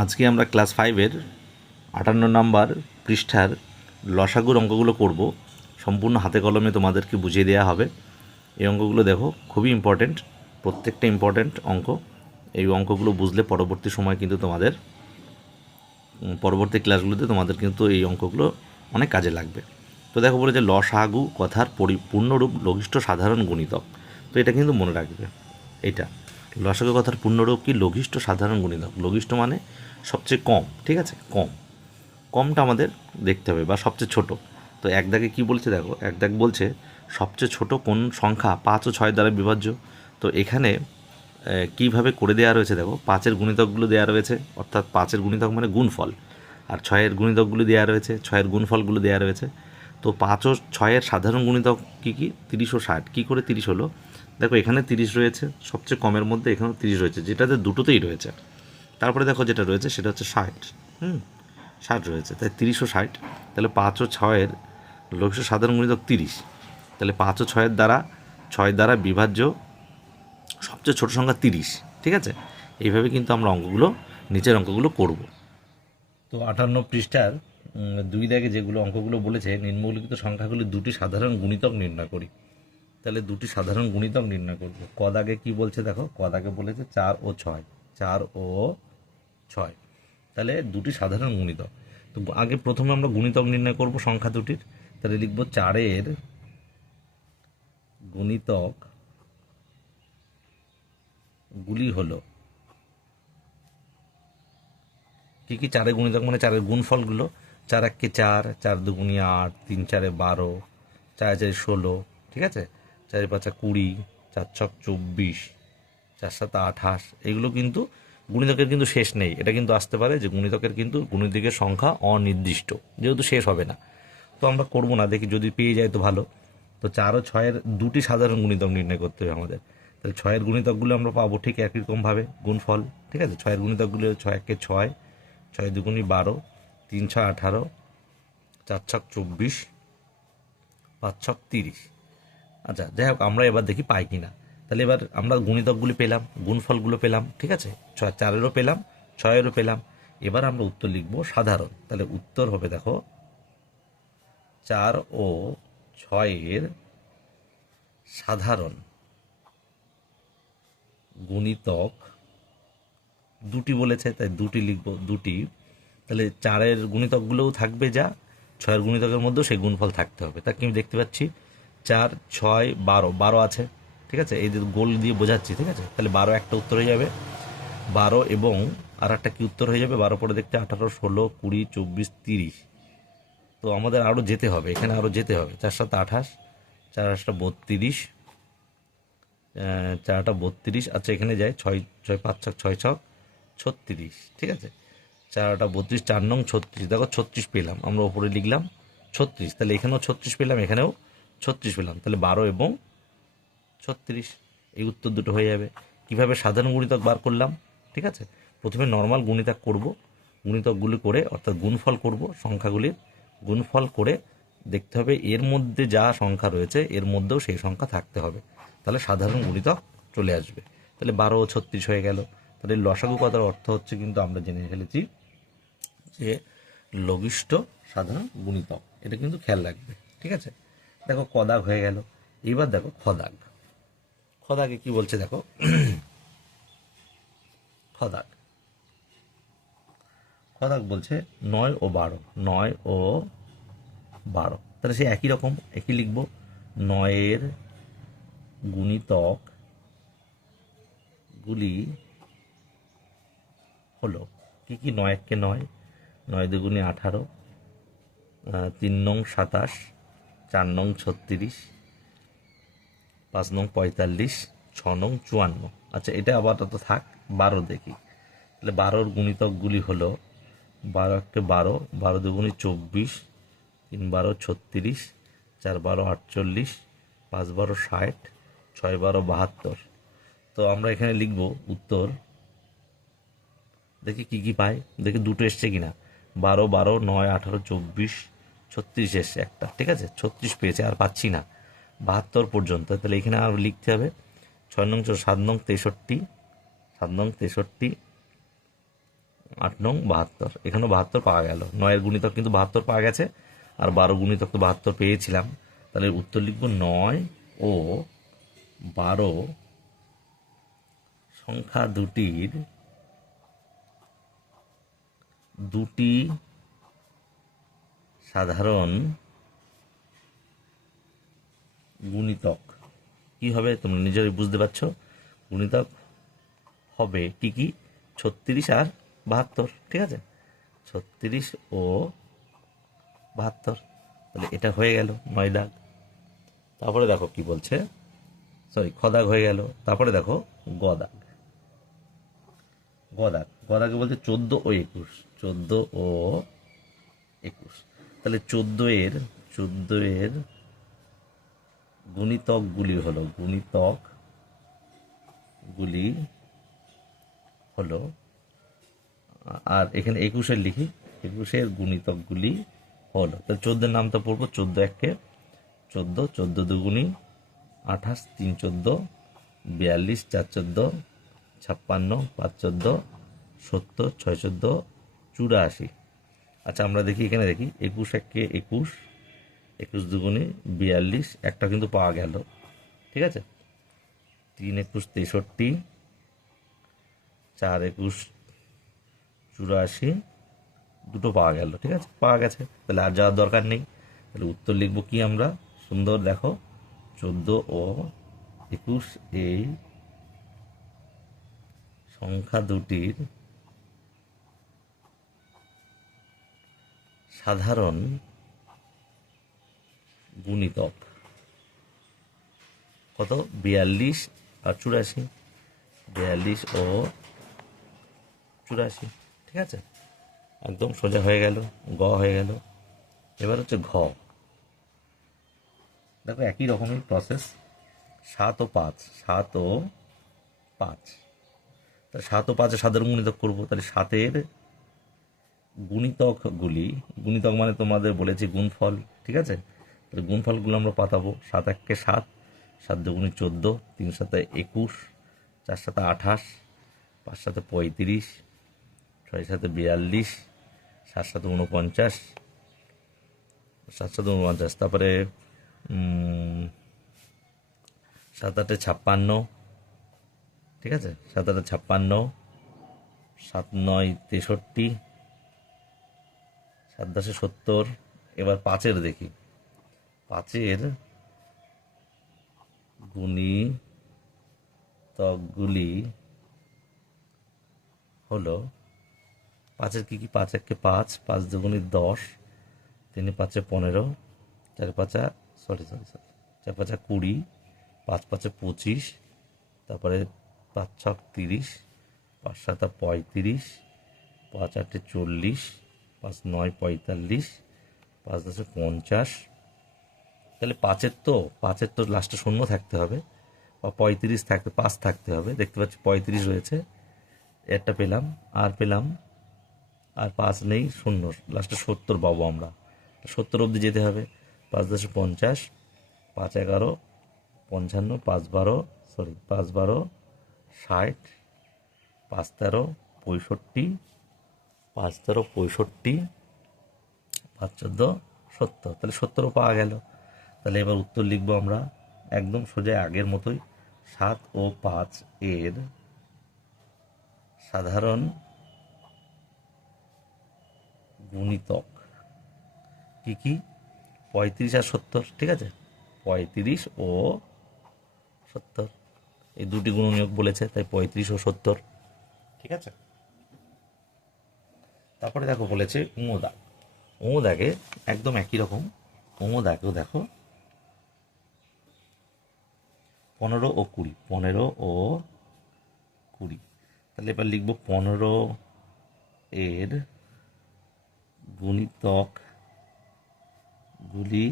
আজকে আমরা ক্লাস 5-এর 58 নম্বর পৃষ্ঠার লসাগুর অঙ্কগুলো করব। সম্পূর্ণ হাতে কলমে তোমাদেরকে বুঝিয়ে দেওয়া হবে। এই অঙ্কগুলো দেখো, খুবই ইম্পর্ট্যান্ট, প্রত্যেকটা ইম্পর্ট্যান্ট অঙ্ক। এই অঙ্কগুলো বুঝলে পরবর্তী সময় কিন্তু তোমাদের পরবর্তী ক্লাসগুলোতে তোমাদের কিন্তু এই অঙ্কগুলো অনেক কাজে লাগবে। তো দেখো বলে যে লসাগু কথার পূর্ণরূপ লঘিষ্ঠ সাধারণ গুণিতক। তো এটা কিন্তু মনে রাখবে। এটা লসাগু কথার পূর্ণরূপ কি? লঘিষ্ঠ সাধারণ গুণিতক। লঘিষ্ঠ মানে সবচেয়ে কম, ঠিক আছে? কমটা আমাদের দেখতে হবে, বা সবচেয়ে ছোট। তো এক দাগে কী বলছে দেখো, এক দাগ বলছে সবচেয়ে ছোট কোন সংখ্যা 5 ও 6 দ্বারা বিভাজ্য। তো এখানে কীভাবে করে দেওয়া রয়েছে দেখো, 5-এর গুণিতকগুলো দেওয়া রয়েছে, অর্থাৎ 5-এর গুণিতক মানে গুণফল, আর 6-এর গুণিতকগুলো দেওয়া রয়েছে, 6-এর গুণফলগুলো দেওয়া রয়েছে। তো 5 ও 6-এর সাধারণ গুণিতক কী কী? 30 ও 60। কী করে 30 হলো? দেখো এখানে 30 রয়েছে, সবচেয়ে কমের মধ্যে এখানেও 30 রয়েছে, যেটাতে দুটোতেই রয়েছে। তারপরে দেখো যেটা রয়েছে সেটা হচ্ছে 60। 60 রয়েছে, তাই 30 ও 60। তাহলে 5 ও 6-এর লঘিষ্ঠ সাধারণ গুণিতক 30। তাহলে 5 ও 6-এর দ্বারা 6 দ্বারা বিভাজ্য সবচেয়ে ছোট সংখ্যা 30, ঠিক আছে? এইভাবে কিন্তু আমরা অঙ্কগুলো, নিচের অঙ্কগুলো করব। তো 58 পৃষ্ঠার 2 দাগে যেগুলো অঙ্কগুলো বলেছে, নিম্নলিখিত সংখ্যাগুলি দুটি সাধারণ গুণিতক নির্ণয় করি। তাহলে দুটি সাধারণ গুণিতক নির্ণয় করব। ক দাগে কী বলছে দেখো, ক দাগে বলেছে 4 ও 6। 4 ও 6, তাহলে দুটি সাধারণ গুণিতক। তো আগে প্রথমে আমরা গুণিতক নির্ণয় করব সংখ্যা দুটির। তাহলে লিখব 4-এর গুণিতক গুলি হলো কী কী? 4-এর গুণিতক মানে 4-এর গুণফলগুলো। 4 1 4, 4 2 8, 3 4 12, 4 4 16, ঠিক আছে? 4 5 20, 4 6 24, 4 7 28। এগুলো কিন্তু গুণিতকের কিন্তু শেষ নেই। এটা কিন্তু আসতে পারে যে গুণিতকের কিন্তু গুণিতকের সংখ্যা অনির্দিষ্ট, যেহেতু শেষ হবে না। তো আমরা করবো না, দেখি যদি পেয়ে যায় তো ভালো। তো 4 ও 6-এর দুটি সাধারণ গুণিতক নির্ণয় করতে হবে আমাদের। তাহলে 6-এর গুণিতকগুলো আমরা পাবো ঠিক একই রকমভাবে, গুণফল, ঠিক আছে? 6-এর গুণিতকগুলো 6 1 6, 6 2 12, 3 6 18, 4 6 24, 5 6 30। আচ্ছা, যাই হোক, আমরা এবার দেখি পাই কি না। তাহলে এবার আমরা গুণিতকগুলি পেলাম, গুণফলগুলো পেলাম, ঠিক আছে? 4-এরও পেলাম, 6-এরও পেলাম। এবার আমরা উত্তর লিখব সাধারণ। তাহলে উত্তর হবে দেখো 4 ও 6-এর সাধারণ গুণিতক দুটি বলেছে, তাই দুটি লিখব, দুটি। তাহলে 4-এর গুণিতকগুলোও থাকবে যা, 6-এর গুণিতকের মধ্যেও সেই গুণফল থাকতে হবে। তা কি আমি দেখতে পাচ্ছি 4 6 12, 12 আছে, ঠিক আছে? এই যে গোল দিয়ে বোঝাচ্ছি, ঠিক আছে? তাহলে 12 একটা উত্তর হয়ে যাবে, 12, এবং আর একটা কি উত্তর হয়ে যাবে? 12 পরে দেখতে 18 16 20 24 30। তো আমাদের আরও যেতে হবে, এখানে আরও যেতে হবে। 4 7 28, 4 8 32, 4 32। আচ্ছা, এখানে যায় 6 6 5 6 6 6 36, ঠিক আছে? 4 32, 4 নং 36। দেখো 36 পেলাম, আমরা ওপরে লিখলাম 36। তাহলে এখানেও 36 পেলাম, এখানেও 36 পেলাম। তাহলে 12 এবং 36, এই উত্তর দুটো হয়ে যাবে। কিভাবে সাধারণ গুণিতক বার করলাম, ঠিক আছে? প্রথমে নর্মাল গুণিতক করব, গুণিতকগুলি করে, অর্থাৎ গুণফল করব, সংখ্যাগুলির গুণফল করে দেখতে হবে এর মধ্যে যা সংখ্যা রয়েছে এর মধ্যেও সেই সংখ্যা থাকতে হবে, তাহলে সাধারণ গুণিতক চলে আসবে। তাহলে 12 ও 36 হয়ে গেল। তাহলে লসাগু কথার অর্থ হচ্ছে কিন্তু আমরা জেনে ফেলেছি যে লঘিষ্ঠ সাধারণ গুণিতক। এটা কিন্তু খেয়াল রাখবে, ঠিক আছে? দেখো কদাগ হয়ে গেল। এইবার দেখো খদাগ। খদাগে কি বলছে দেখো, খদাগ খদাগ বলছে 9 ও 12। 9 ও 12, তাহলে সে একই রকম, একই লিখবো। 9-এর গুণিতক গুলি হলো কি কি? 9 1 9, 9 2 18, 3 নং 27, 4 নং 36, 5 নং 45, 6 নং 54। আচ্ছা, এটা আবার তো থাক। 12 দেখি। তাহলে 12-র গুণিতকগুলি হলো 12 1 12, 12 2 24, 3 12 36, 4 12 48, 5 12 60, 6 12 72। তো আমরা এখানে লিখব উত্তর, দেখি কি কি পাই, দেখি দুটো এসছে কিনা। 12 12 9 18 24, 36 এসছে একটা, ঠিক আছে? 36 পেয়েছে, আর পাচ্ছি না 72 পর্যন্ত। তাহলে এখানে আর লিখতে হবে 6 নং 7 নং 63, 7 নং 63, 8 নং 72, এখানেও 72 পাওয়া গেল। 9-এর গুণিতক কিন্তু 72 পাওয়া গেছে, আর 12 গুণিতক তো 72 পেয়েছিলাম। তাহলে উত্তর লিখব 9 ও 12 সংখ্যা দুটির দুটি সাধারণ গুণিতক। কি হবে তোমরা নিজেরাই বুঝতে পারছো। গুণিতক হবে কি কি? 36 আর 72, ঠিক আছে? 36 ও 72, তাহলে এটা হয়ে গেল 9 দাগ। তারপরে দেখো কি বলছে, সরি খ দাগ হয়ে গেল। তারপরে দেখো গ দাগ। গ দাগে বলছে 14 ও 21, 14 ও 21। তাহলে 14 এর গুণিতকগুলি হলো, আর এখানে 21-এর লিখি, 21-এর গুণিতকগুলি হলো। তাহলে 14-এর নাম তো পড়বো। 14 একে 14, 14 দুগুণী 28, 3 14, 42, 4 14, 56, 5 14, 70, 6 14, 84। আচ্ছা আমরা দেখি, এখানে দেখি 21 একে 21, 21 দুগুণী 42, একটা কিন্তু পাওয়া গেল, ঠিক আছে? 3 21 63, 4 21 84, দুটো পাওয়া গেল, ঠিক আছে? পাওয়া গেছে, তাহলে আর যাওয়ার দরকার নেই। তাহলে উত্তর লিখবো কি আমরা? সুন্দর দেখো, 14 ও 21 এই সংখ্যা দুটির সাধারণ গুণিতক কত? 42 আর 84, 42 ও 84, ঠিক আছে? একদম সোজা হয়ে গেল, গ হয়ে গেল। এবার হচ্ছে ঘ। দেখো একই রকমের প্রসেস, 7 ও 5, 7 ও 5। তাহলে 7 ও 5 সাধারণ গুণিতক করবো। তাহলে 7-এর গুণিতক মানে তোমাদের বলেছি গুণফল, ঠিক আছে? তাহলে গুণফলগুলো আমরা পাতাবো। 7 একে 7, 7 দুগুণী 14, 3 7 21, 4 7 28, 5 7 35, 6 7 42, 7 7 49, 7 7 49। তারপরে 7 8 56, ঠিক আছে? 7 8 56, 7 9 63, 7 10 70। এবার 5-এর দেখি, 5-এর গুণিতকগুলি হলো, 5-এর কি কি? 5 একে 5, 5 দুগুণী 10, 3 5 15, 4 5 4 5 20, 5 5 25, তারপরে 5 6 30, 5 7 35, 5 8 40, 5 9 45, 5 10 50। তাহলে 5-এর তো লাস্টে শূন্য থাকতে হবে, বা 35 থাকতে 5 থাকতে হবে। দেখতে পাচ্ছি 35 রয়েছে, একটা পেলাম, আর পেলাম, আর 5 নেই, শূন্য, লাস্টে 70 পাবো আমরা। 70 অবধি যেতে হবে। 5 10 50, 5 11 55, 5 12 60, 5 13 65, 5 13 65, 5 14 70। তাহলে 70ও পাওয়া গেল। তাহলে এবার উত্তর লিখবো আমরা একদম সোজা আগের মতোই। 7 ও 5 এর সাধারণ গুণিতক কি কি? 35 আর 70, ঠিক আছে? 35 ও 70, এই দুটি গুণনীয়ক বলেছে, তাই 35 ও 70, ঠিক আছে? তারপরে দেখো বলেছে দাগ। দাগে একদম একই রকম। দাগেও দেখো 15 ও 20, 15 ও 20। তাহলে এবার লিখবো 15 এর গুণিতক গুলি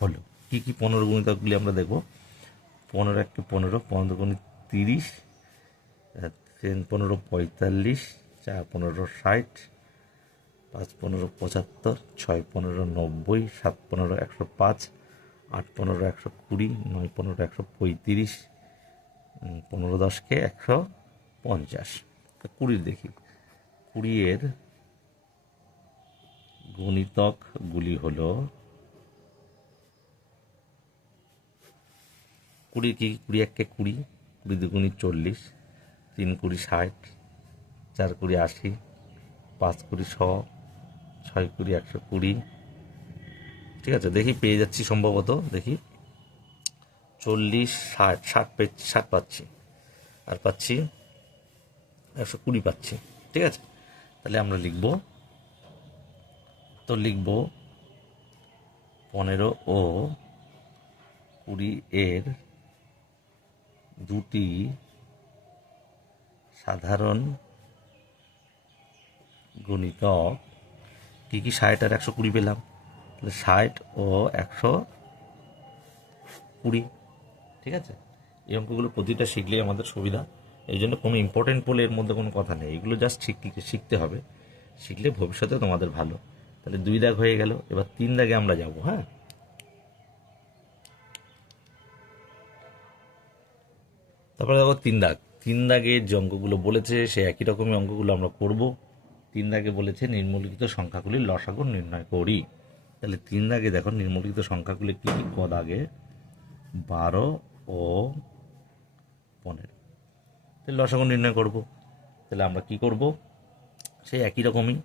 হলো কি কি? 15 গুণিতকগুলি আমরা দেখব। 15 একে 15, 15 দুগুণী 30, 3 15 45, 4 15 60, 5 15 75, 6 15 90, 7 15 105, 8 15 120, 9 15 135, 15 10 কে 150। 20 দেখি। 20 এর গুণিতকগুলি হলো 20 কি 20 একে 20, 20 দুগুণি 40, 3 20 60, 4 20 80, 5 20 100, 6 20 120। ঠিক আছে, দেখি পেয়ে যাচ্ছি সম্ভবত, দেখি 40 60, 60 পাচ্ছি, আর পাচ্ছি 120 পাচ্ছি। ঠিক আছে, তাহলে আমরা লিখব 15 ও 20 এর দুটি সাধারণ গুণিতক কি কি? 60 আর 120 পেলাম, তাহলে 60 ও 120। ঠিক আছে, এই অঙ্কগুলো প্রতিটা শিখলেই আমাদের সুবিধা। এই জন্য কোনো ইম্পর্টেন্ট বলে এর মধ্যে কোনো কথা নেই, এগুলো জাস্ট শিখতে হবে, শিখলে ভবিষ্যতে তোমাদের ভালো। তাহলে 2 দাগ হয়ে গেল, এবার 3 দাগে আমরা যাব। হ্যাঁ, তারপরে দেখো 3 দাগের যে অঙ্কগুলো বলেছে সে একই রকমই অঙ্কগুলো আমরা করব। 3 দাগে বলেছে নিম্নলিখিত সংখ্যাগুলির লসাগু নির্ণয় করি। তাহলে 3 দাগে দেখো নিম্নলিখিত সংখ্যাগুলি কি কি? ক দাগে 12 ও 15, তাহলে লসাগু নির্ণয় করব। তাহলে আমরা কি করব? সেই একই রকমই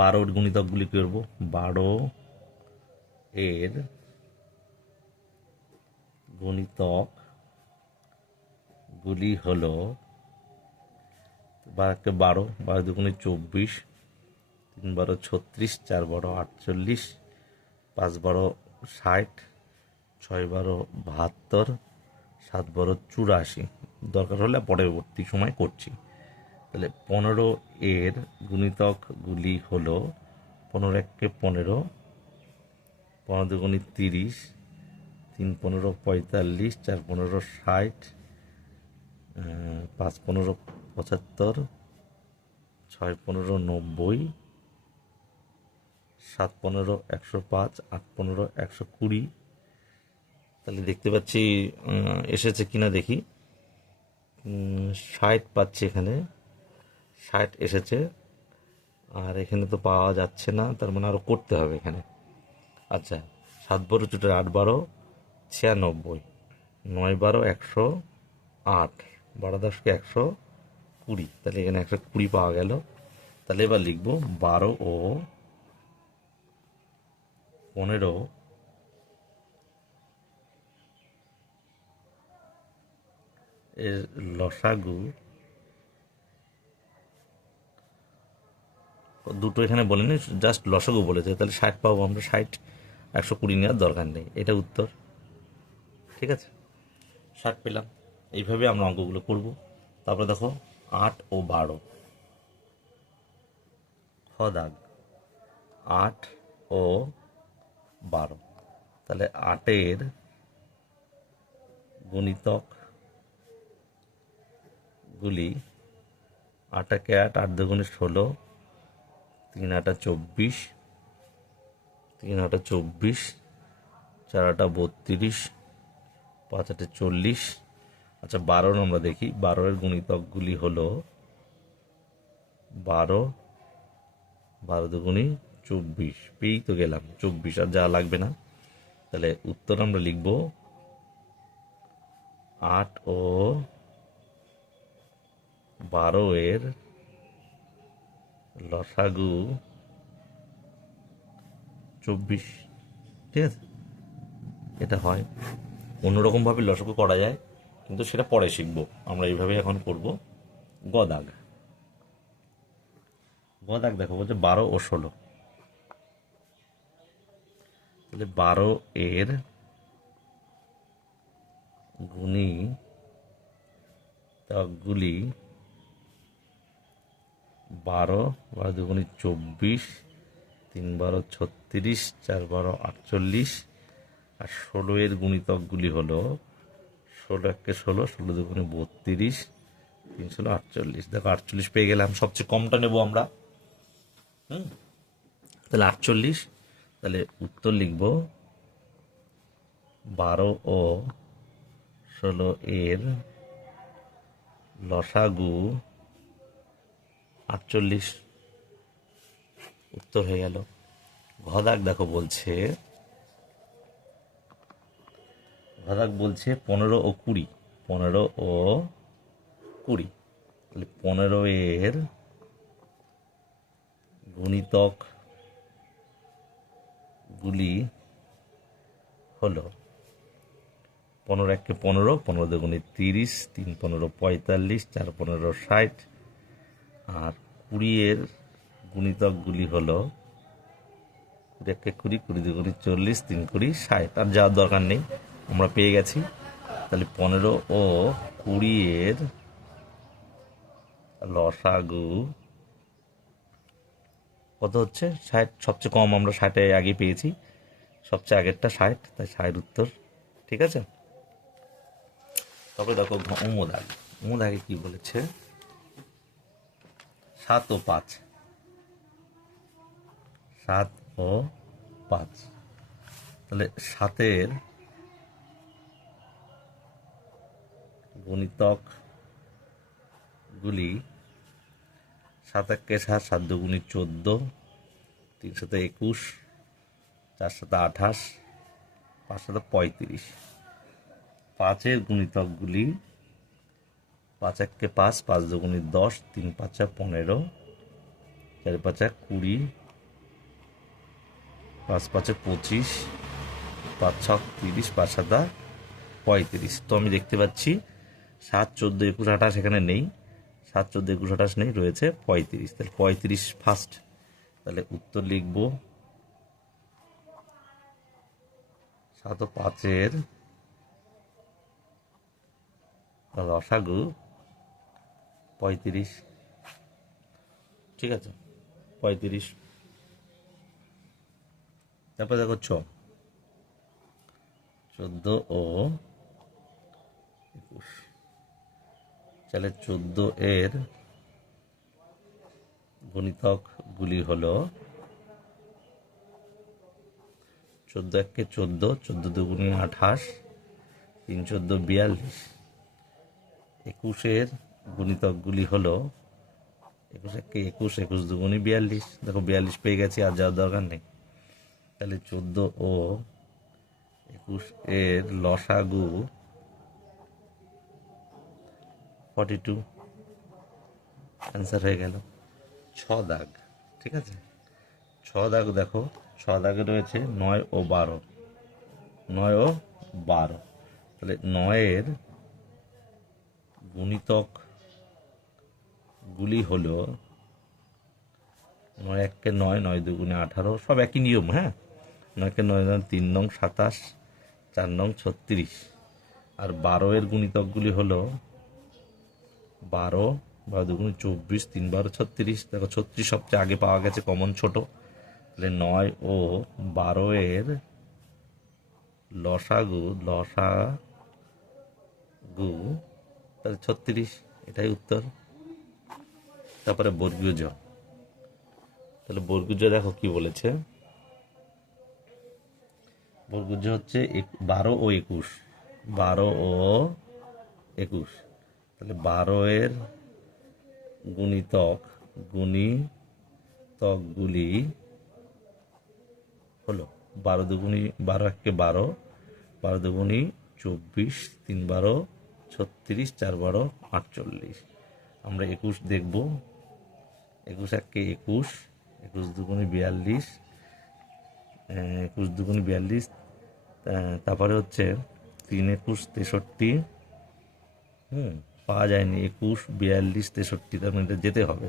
12 এর গুণিতকগুলি করব। 12 এর গুণিতকগুলি হলো 12 12 দুগুণে 24, 3 12 36, 4 12 48, 5 12 60, 6 12 72, 7 12 84। দরকার হলে পরবর্তী সময় করছি। তাহলে 15 এর গুণিতকগুলি হলো 15 একে 15, 15 দুগুণে 30, 3 15 45, 4 15 60, 5 15 75, 6 15 90, 7 15 105, 8 15 120। তাহলে দেখতে পাচ্ছি এসেছে কিনা দেখি। 60 পাচ্ছি, এখানে 60 এসেছে, আর এখানে তো পাওয়া যাচ্ছে না, তার মানে আরও করতে হবে এখানে। আচ্ছা, 7 12 চুটের 8 12 96, 9 12 108, 12 10কে 120, তাহলে এখানে 120 পাওয়া গেল। তাহলে এবার লিখব 12 ও 15 এর লসাগু দুটো এখানে বলেনি, জাস্ট লসাগু বলেছে। তাহলে 60 পাবো আমরা, 60 120 নেওয়ার দরকার নেই, এটা উত্তর। ঠিক আছে, 60 পেলাম। এইভাবে আমরা অঙ্কগুলো করব। তারপরে দেখো 8 ও 12, খ দাগ 8 ও 12। তাহলে 8 এর গুণিতকগুলি 8 একে 8, 8 দুগুণে 16, 3 8 24, 3 8 24, 4 8 32, 5 8 40। আচ্ছা, 12 আমরা দেখি। 12 এর গুণিতকগুলি হলো 12, 12 দুগুণি 24, পেয়েই তো গেলাম 24, আর যা লাগবে না। তাহলে উত্তর আমরা লিখব 8 ও 12 এর লসাগু 24। ঠিক আছে, এটা হয়। অন্যরকমভাবে লসাগু করা যায়, কিন্তু সেটা পরে শিখবো। আমরা এইভাবে এখন করব। গ দাগ দেখো, বলছে 12 ও 16। তাহলে 12 এর গুণিতকগুলি 12, 12 দুগুণি 24, 3 12 36, 4 12 48, আর 16 এর গুণিতকগুলি হলো 16 একে 16, 16 দুগুণে 32, 3 16 48। দেখো 48 পেয়ে গেলাম, সবচেয়ে কমটা নেব আমরা। তাহলে 48। তাহলে উত্তর লিখব 12 ও 16 এর লসাগু 48 উত্তর হয়ে গেল। ঘ দাগ দেখো বলছে, ঘ দাগ বলছে 15 ও 20, 15 ও 20, তাহলে 15 এর গুণিতক গুলি হলো 15 একে 15, 15 দুগুণে 30, 3 15 45, 4 15 60, আর 20 এর গুণিতকগুলি হলো 20 একে 20, 20 দুগুণে 40, 3 20 60। আর যাওয়ার দরকার নেই, আমরা পেয়ে গেছি। তাহলে 15 ও 20 এর লসাগু কত হচ্ছে? 60। সবচেয়ে কম আমরা 60 আগে পেয়েছি, সবচেয়ে আগেরটা 60, তাই 60 উত্তর। ঠিক আছে। তারপরে দেখো উমদাগ, উমদাগে কি বলেছে? 7 ও 5, 7 ও 5, তাহলে 7-এর গুণিতক গুলি 7 একে 7, 7 দুগুণে 14, 3 7 21, 4 7 28, 5 7 35। 5-এর গুণিতকগুলি 5 একে 5, 5 দুগুণে 10, 3 5 15, 4 5 20, 5 5 25, 5 6 30, 5 7 35। তো আমি দেখতে পাচ্ছি 7 14 21 28 এখানে নেই, 7 14 21 28 নেই, রয়েছে 35। তাহলে 35 ফার্স্ট, তাহলে উত্তর লিখব 7 ও 5-এর লসাগু 35। ঠিক আছে, 35। তারপর দেখো 14 ও 21, তাহলে 14 এর গুণিতকগুলি হলো 14 একে 14, 14 দুগুণে 28, 3 14 42। 21-এর গুণিতকগুলি হলো 21 একে 21, 21 দুগুণে 42। দেখো 42 পেয়ে গেছি, আর যাওয়ার দরকার নেই। তাহলে 14 ও 21 এর লসাগু 42, অ্যান্সার হয়ে গেল। 6 দাগ, ঠিক আছে। 6 দাগ দেখো, 6 দাগে রয়েছে 9 ও 12, 9 ও 12, তাহলে 9-এর গুণিতক গুলি হলো 9 একে 9, 9 দুগুণে 18, সব একই নিয়ম। হ্যাঁ, 9 একে 9, 3 নং 27, 4 নং 36, আর 12-এর গুণিতকগুলি হলো 12, 12 দুগুণে 24, 3 12 36। দেখো 36 সবচেয়ে আগে পাওয়া গেছে, কমন ছোট। তাহলে 9 ও 12-এর লসাগু তাহলে 36, এটাই উত্তর। তারপরে বর্গীয় জ, তাহলে বর্গীয় জ দেখো কি বলেছে? বর্গীয় জ হচ্ছে 12 ও 21, 12 ও 21, তাহলে 12-এর গুণিতকগুলি হলো 12 দুগুণি 12 একে 12, 12 দুগুণি 24, 3 12 36, 4 12 48। আমরা 21 দেখব। 21 একে 21, 21 দুগুণি 42, 21 দুগুণি 42, তারপরে হচ্ছে 3 21 63, পাওয়া যায়নি। 21 42 63, তার মানে এটা যেতে হবে।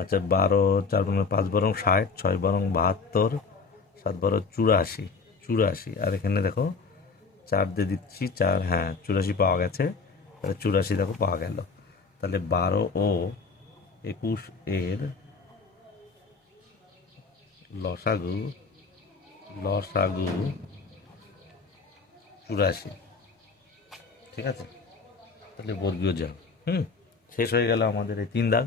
আচ্ছা 12 4 5 12 60, 6 12 72, 7 12 84, আর এখানে দেখো 4 দিয়ে দিচ্ছি 4, হ্যাঁ 84 পাওয়া গেছে। তাহলে 84 দেখো পাওয়া গেল। তাহলে 12 ও 21 এর লসাগু 84। ঠিক আছে, তাহলে বর্গীয় যা শেষ হয়ে গেল আমাদের এই 3 দাগ।